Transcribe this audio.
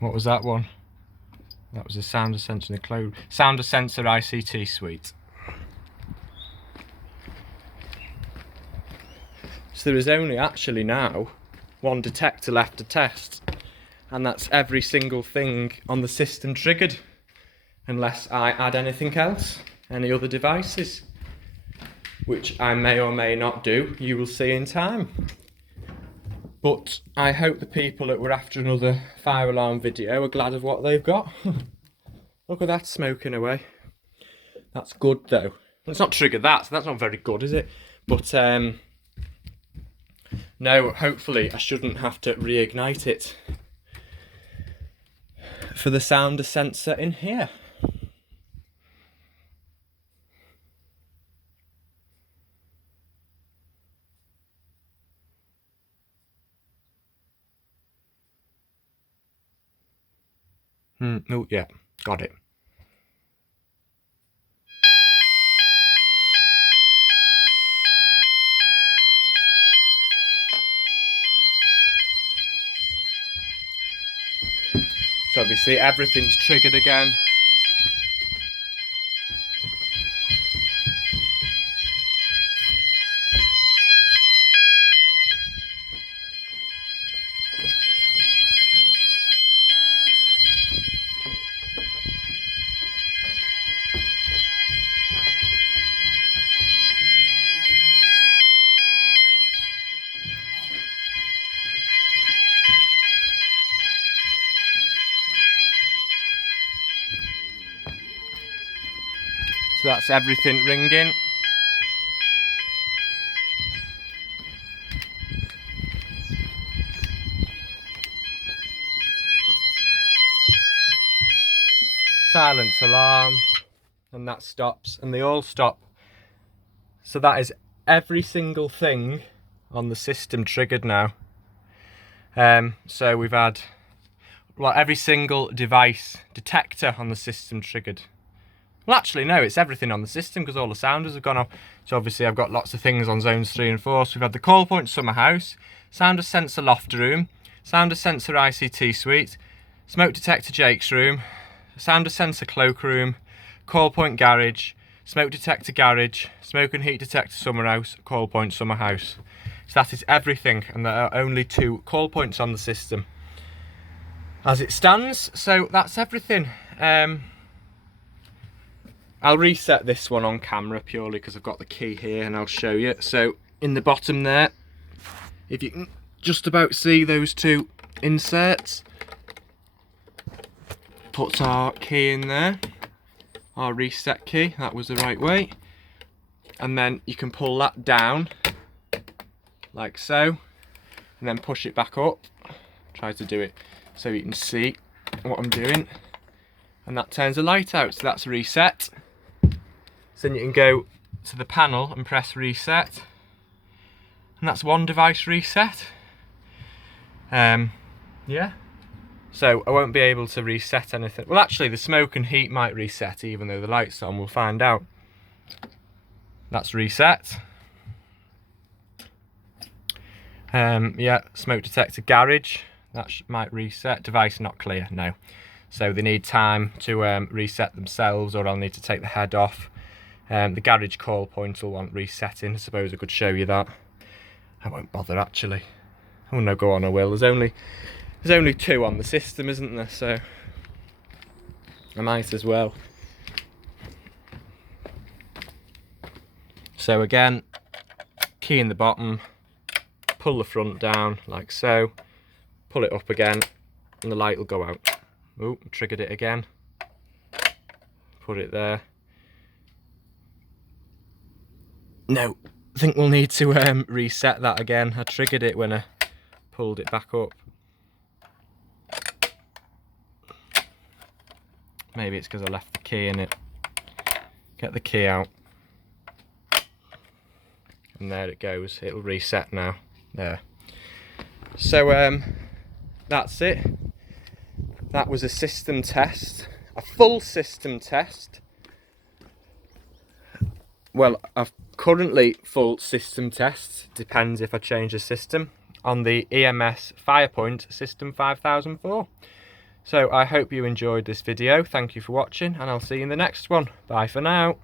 What was that one? That was a sounder sensor in the sounder sensor ICT suite. So there is only actually now one detector left to test, and that's every single thing on the system triggered, unless I add anything else, any other devices, which I may or may not do. You will see in time. But I hope the people that were after another fire alarm video are glad of what they've got. Look at that smoking away. That's good though. It's not triggered that, so that's not very good, is it? But no, hopefully I shouldn't have to reignite it for the sounder sensor in here. Oh yeah, got it. So obviously everything's triggered again. So that's everything ringing. Silence alarm, and that stops, and they all stop. So that is every single thing on the system triggered now. So we've had, well, every single device detector on the system triggered. Well, actually, no, it's everything on the system because all the sounders have gone off. So obviously I've got lots of things on zones 3 and 4. So we've had the call point summer house, sounder sensor loft room, sounder sensor ICT suite, smoke detector Jake's room, sounder sensor cloak room, call point garage, smoke detector garage, smoke and heat detector summer house, call point summer house. So that is everything, and there are only 2 call points on the system as it stands. So that's everything. I'll reset this one on camera purely because I've got the key here, and I'll show you. So in the bottom there, if you can just about see those 2 inserts, put our key in there, our reset key, that was the right way, and then you can pull that down like so, and then push it back up. Try to do it so you can see what I'm doing, and that turns the light out. So that's reset. So then you can go to the panel and press reset, and that's one device reset. Yeah, so I won't be able to reset anything. Well, actually the smoke and heat might reset even though the light's on, we'll find out. That's reset. Yeah, smoke detector garage, that might reset. Device not clear, no. So they need time to reset themselves, or I'll need to take the head off. The garage call point will want resetting. I suppose I could show you that. I won't bother actually. Oh no, go on, I will. There's only 2 on the system, isn't there? So I might as well. So again, key in the bottom, pull the front down like so, pull it up again, and the light will go out. Oh, triggered it again. Put it there. No, I think we'll need to reset that again. I triggered it when I pulled it back up. Maybe it's because I left the key in it. Get the key out. And there it goes. It'll reset now. There. So that's it. That was a system test. A full system test. Well, I've currently full system tests, depends if I change the system, on the E.M.S. FirePoint System 5004. So I hope you enjoyed this video. Thank you for watching, and I'll see you in the next one. Bye for now.